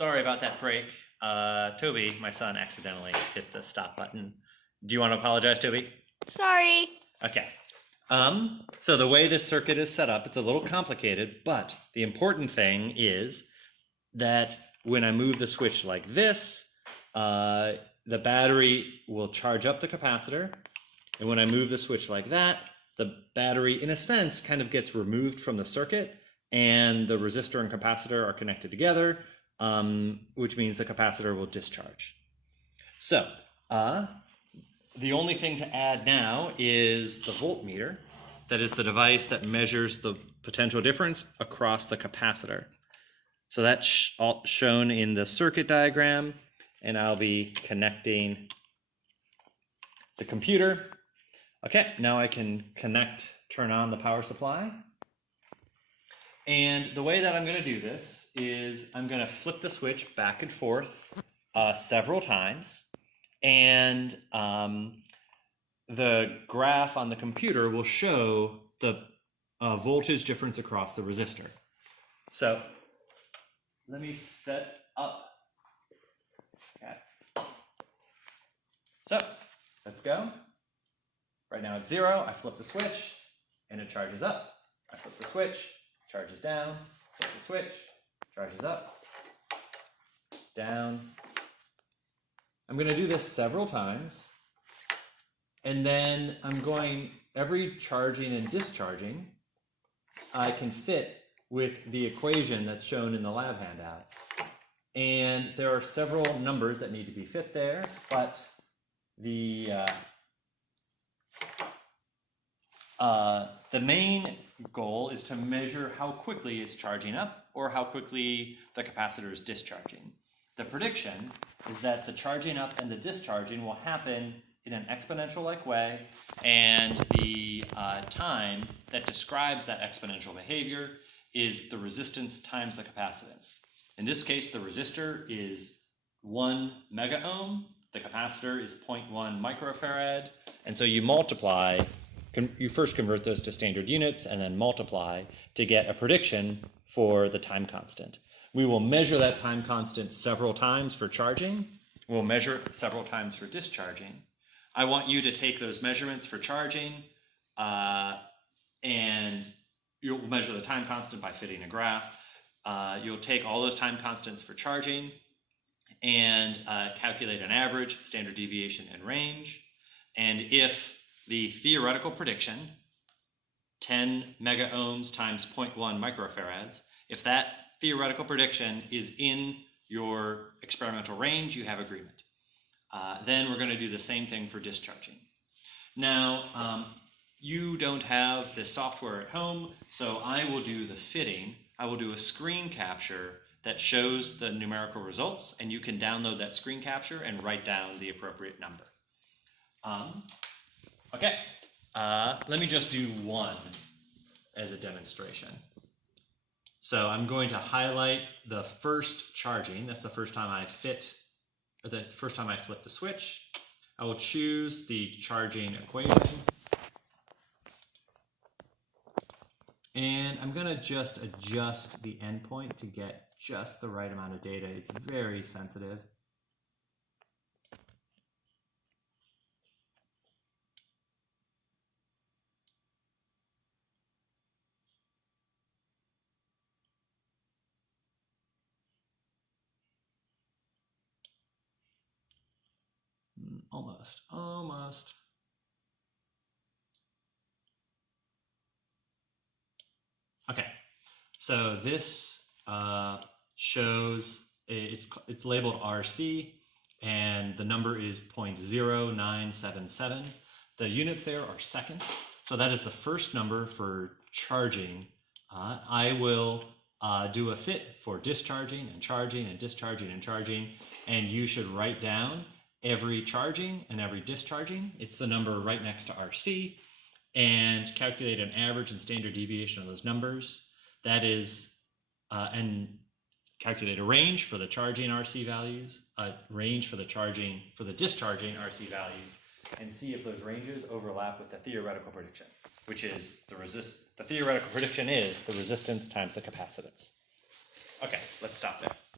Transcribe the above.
Sorry about that break. Toby, my son, accidentally hit the stop button. Do you want to apologize, Toby? Sorry. Okay. So the way this circuit is set up, it's a little complicated, but the important thing is that when I move the switch like this, the battery will charge up the capacitor. And when I move the switch like that, the battery, in a sense, kind of gets removed from the circuit, and the resistor and capacitor are connected together, which means the capacitor will discharge. So, the only thing to add now is the voltmeter. That is the device that measures the potential difference across the capacitor. So that's shown in the circuit diagram, and I'll be connecting the computer. Okay, now I can turn on the power supply. And the way that I'm going to do this is I'm going to flip the switch back and forth several times, and the graph on the computer will show the voltage difference across the resistor. So let me set up. Okay. So let's go. Right now it's 0. I flip the switch and it charges up. I flip the switch, charges down. Flip the switch, charges up, down. I'm going to do this several times, and then I'm going, every charging and discharging I can fit with the equation that's shown in the lab handout. And there are several numbers that need to be fit there, but the main goal is to measure how quickly it's charging up or how quickly the capacitor is discharging. The prediction is that the charging up and the discharging will happen in an exponential-like way, and the time that describes that exponential behavior is the resistance times the capacitance. In this case, the resistor is 1 mega ohm, the capacitor is 0.1 microfarad, and so you multiply. You first convert those to standard units and then multiply to get a prediction for the time constant. We will measure that time constant several times for charging. We'll measure it several times for discharging. I want you to take those measurements for charging, and you'll measure the time constant by fitting a graph. You'll take all those time constants for charging and calculate an average, standard deviation, and range. And if the theoretical prediction, 10 mega ohms times 0.1 microfarads, if that theoretical prediction is in your experimental range, you have agreement. Then we're going to do the same thing for discharging. Now, you don't have this software at home, so I will do the fitting. I will do a screen capture that shows the numerical results, and you can download that screen capture and write down the appropriate number. Okay, let me just do one as a demonstration. So I'm going to highlight the first charging. That's the first time I flip the switch. I will choose the charging equation. And I'm going to just adjust the endpoint to get just the right amount of data. It's very sensitive. Almost. Okay, so this shows, it's labeled RC, and the number is 0.0977. The units there are seconds, so that is the first number for charging. I will do a fit for discharging and charging and discharging and charging, and you should write down every charging and every discharging. It's the number right next to RC, and calculate an average and standard deviation of those numbers. That is, and calculate a range for the charging RC values, a range for the discharging RC values, and see if those ranges overlap with the theoretical prediction, which is the theoretical prediction is the resistance times the capacitance. Okay, let's stop there.